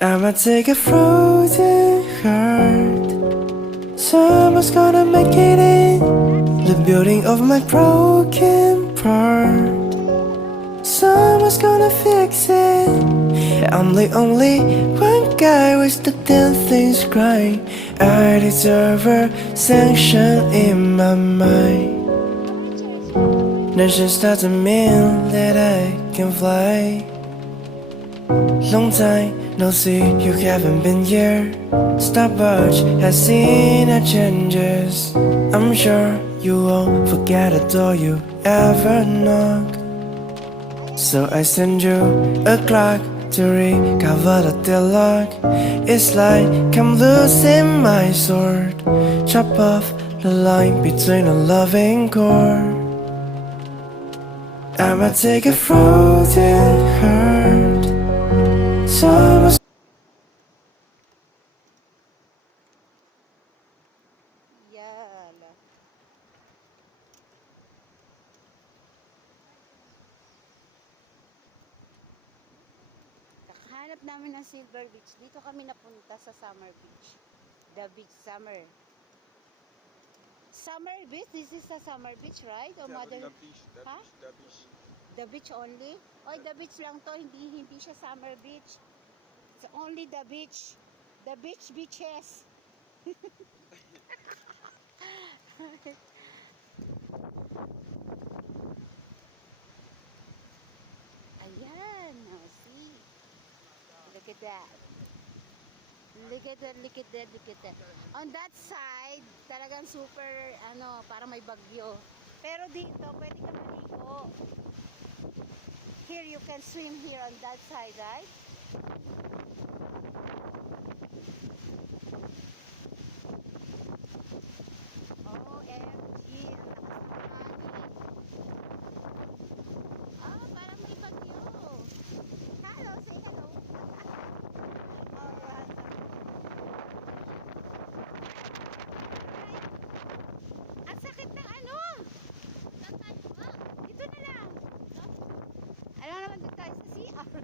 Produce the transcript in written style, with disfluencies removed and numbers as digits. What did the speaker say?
I'ma take a frozen heart. Someone's gonna make it in the building of my broken part. Someone's gonna fix it. I'm the only one guy with the damn things crying. I deserve a sanction in my mind. That just doesn't mean that I can fly. Long time no see, you haven't been here. Stopwatch has seen our changes. I'm sure you won't forget a door you ever knock. So I send you a clock to recover the deadlock. It's like I'm losing my sword. Chop off the line between a loving chord. I'ma take a frozen heart. Someone's Yala. Nakahanap namin ng Silver Beach. Dito kami napunta sa Summer Beach. The Beach Summer. Summer Beach? This is the Summer Beach, right? O Mother... The beach, Ha? the beach. The beach only? Oy, the beach lang to. Hindi siya Summer Beach. It's only the beach. The beach beaches. Ayan. Oh, see? Look at that. Look at that, look at that, look at that. On that side, talagang super, para may bagyo. Pero dito, pwede ka maligo. Here, you can swim here on that side, right? OMG, ang lakas ng hangin. Parang may bagyo. Hello, say hello. Alright. Ang sakit ng ano? Dito na lang. Alam naman doon tayo sa CR.